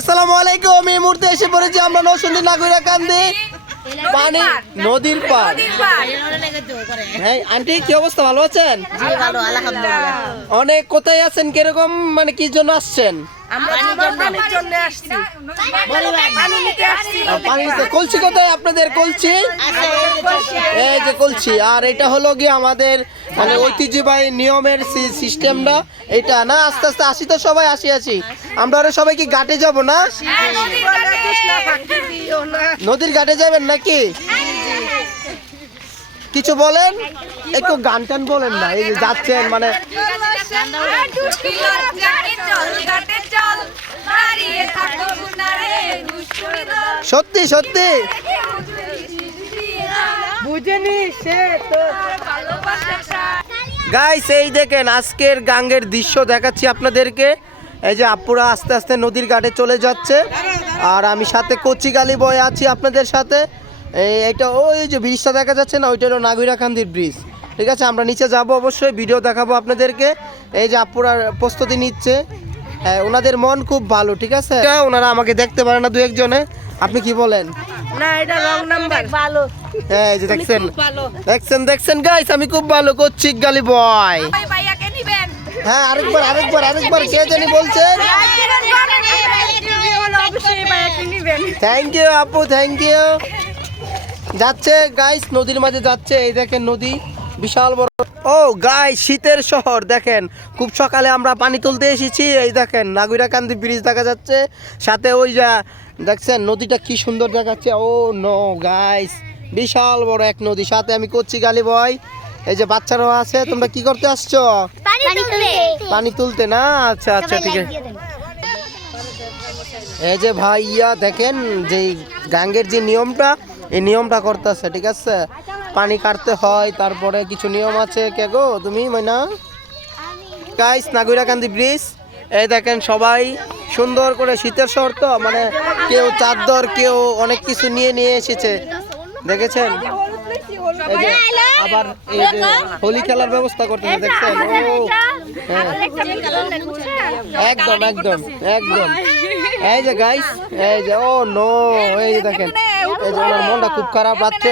আসসালামু আলাইকুম। এই মুহূর্তে এসে পড়েছি আমরা নরসিংদী নাগরিকান্দি পানি নদীর পার। হ্যাঁ আন্টি, কি অবস্থা, ভালো আছেন? অনেক কোথায় আছেন, কিরকম মানে কি জন্য আসছেন? কলসি কোথায় আপনাদের? কলসি, এই যে কলসি। আর এটা হলো গিয়ে আমাদের মানে ঐতিহ্যবাহী নিয়মের সিস্টেমটা এটা না। আস্তে আস্তে আসি তো সবাই, আসি আমরা সবাই কি ঘাটে যাব না? নদীর ঘাটে যাবেন নাকি? কিছু বলেন, একটু গান টান বলেন না। এই যে যাচ্ছেন মানে সত্যি সত্যি গাইস, এই দেখেন আজকের গাঙ্গের দৃশ্য দেখাচ্ছি আপনাদেরকে। এই যে আপুরা আস্তে আস্তে নদীর ঘাটে চলে যাচ্ছে, আর আমি সাথে কচি গালি বয় আছি আপনাদের সাথে। এইটা ওই যে ব্রিজটা দেখা যাচ্ছে না, ওইটা হলো নাগরিকান্দির ব্রিজ। ঠিক আছে, আমরা নিচে যাব, অবশ্যই ভিডিও দেখাবো আপনাদেরকে। এই যে আপুরা প্রস্তুতি নিচ্ছে, ওনাদের মন খুব ভালো। ঠিক আছে, ওনারা আমাকে দেখতে পারে না দু একজনে। আপনি কি বলেন? না, এটা রং নাম্বার। ভালো। এই যে দেখছেন গাইস, আমি খুব ভালো করছি গালি বয়। হ্যাঁ, আরেকবার কে জানি বলছেন। থ্যাংক ইউ আপু, থ্যাংক ইউ। যাচ্ছে গাইস, নদীর মাঝে যাচ্ছে। এই দেখেন নদী বিশাল বড়। ও গাইস, শীতের শহর দেখেন। খুব সকালে আমরা পানি তুলতে এসেছি। এই দেখেন নাগরিকান্দি ব্রিজ দেখা যাচ্ছে, সাথে ওই যা দেখছেন নদীটা কি সুন্দর দেখাচ্ছে। ও নো গাইস, বিশাল বড় এক নদী। সাথে আমি করছি গালি বয়। এই যে বাচ্চারাও আছে। তোমরা কি করতে আসছো? পানি তুলতে না? আচ্ছা আচ্ছা, ঠিক আছে। এই যে ভাইয়া দেখেন, যে গাঙ্গের যে নিয়মটা, এই নিয়মটা করতেছে। ঠিক আছে, পানি কাটতে হয়, তারপরে কিছু নিয়ম আছে। কে গো তুমি? ময়না গাইস, নাগরিকান্দি ব্রিজ। এই দেখেন সবাই সুন্দর করে, শীতের শহর তো মানে কেউ চাদর, কেউ অনেক কিছু নিয়ে এসেছে, দেখেছেন। এই যে আবার এই যে হোলি খেলার ব্যবস্থা করতেছে, দেখছেন। ও একদম একদম একদম। এই যে গাইস, এই যে ও নো, এই যে দেখেন, এই যে ওনার মনটা খুব খারাপ। রাত্রে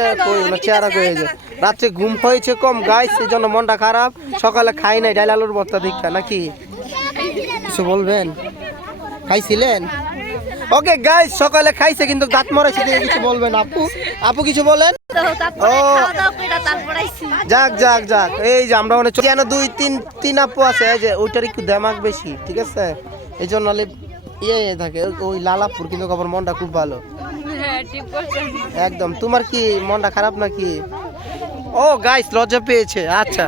চেহারা করে যে রাত্রে ঘুম হয়েছে কম গাইস, এই জন্য মনটা খারাপ। সকালে খাই নাই, ডাল আলুর ভর্তা দীক্ষা নাকি। কিছু বলবেন? খাইছিলেন? ওকে গাইস, সকালে খাইছে কিন্তু দাঁত মরাইছে, কিছু বলবেন? আপু কিছু বলেন। ও যাক যাক যাক। এই যে আমরা মানে কেন তিন আপু আছে, এই যে ওইটার একটু দেমাগ বেশি। ঠিক আছে, এই জন্য ইয়ে থাকে ওই লালাপুর, কিন্তু আবার মনটা খুব ভালো একদম। তোমার কি মনটা খারাপ নাকি? ও গাইস, লজ্জা পেয়েছে। আচ্ছা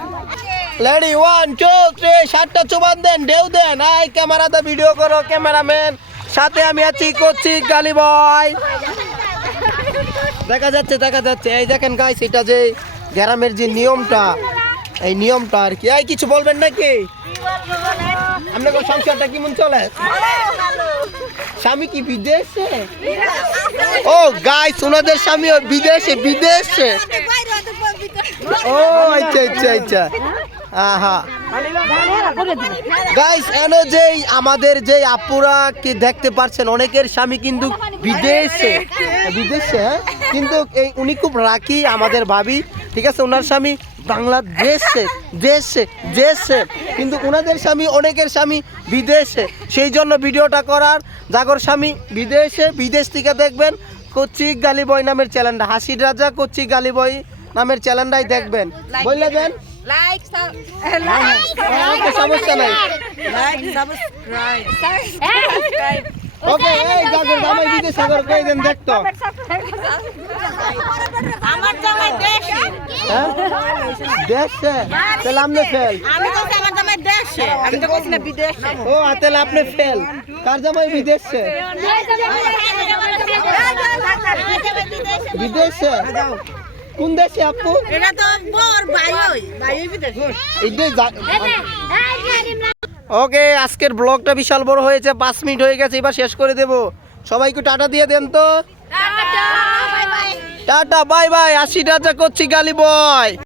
লেডি 1 2 3 7টা চুবান দেন, ঢেউ দেন। আই ক্যামেরাতে ভিডিও করো, ক্যামেরাম্যান। সাথে আমি আছি করছি গালি বয়। দেখা যাচ্ছে এই দেখেন গাইস, এটা যে গ্রামের যে নিয়মটা, এই নিয়মটা আর কি। এই কিছু বলবেন নাকি? আপনাদের সংসারটা কেমন চলে? স্বামী কি বিদেশে? ও গাইস, ওনাদের স্বামী বিদেশে। ও আচ্ছা আচ্ছা আচ্ছা। আহা গাইস, এনে যে আমাদের যে আপুরা কি দেখতে পাচ্ছেন, অনেকের স্বামী কিন্তু বিদেশে, কিন্তু এই উনি খুব রাখি আমাদের ভাবি। ঠিক আছে, ওনার স্বামী বাংলাদেশে, দেশে, কিন্তু ওনাদের স্বামী, অনেকের স্বামী বিদেশে। সেই জন্য ভিডিওটা করার। জাগর স্বামী বিদেশে, বিদেশ থেকে দেখবেন কচি গালি বয় নামের চ্যানেলটা, হাসির রাজা কচি গালি বয় নামের চ্যানেলটাই দেখবেন। বললে দেন সমস্যা নাই। ওকে, এই জাগর জামাই বিদেশ সাগর কই দেন দেখতো। আমার জামাই দেশে। হ্যাঁ দেশে, তাহলে আপনি ফেল। আমি তো আমার জামাই দেশে, আমি তো কইছি না বিদেশে। ও তাহলে আপনি ফেল। কার জামাই বিদেশে? বিদেশে কোন দেশে আপু? এটা তো বড় ভাই বিদেশে। ওকে, আজকের ব্লগটা বিশাল বড় হয়েছে, 5 মিনিট হয়ে গেছে, এবার শেষ করে দেব। সবাইকে টাটা দিয়ে দেন তো। Tata bye bye. আসি রাজা করছি গালি বয়।